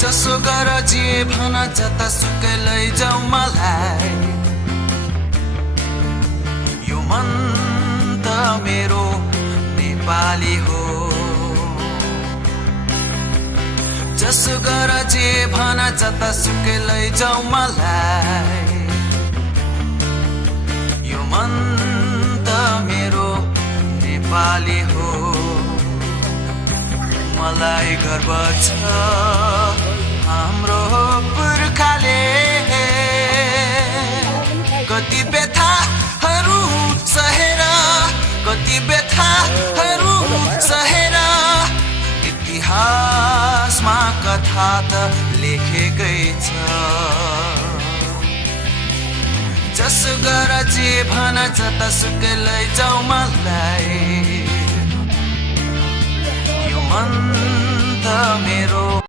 जसो गर जे भन जतासुकै लैजाऊ मलाई। यो मन त मेरो नेपाली हो। जसो गर जे भन जतासुकै लैजाऊ मलाई। यो मन त मेरो नेपाली हो। मलाई गर्व छ हाम्रो पुर्खाले कति व्यथाहरू सहेर, कति व्यथाहरू सहेर इतिहासमा कथा त लेखेकै छ। जसो गर जे भन जतासुकै लैजाऊ मलाई। यो मन त मेरो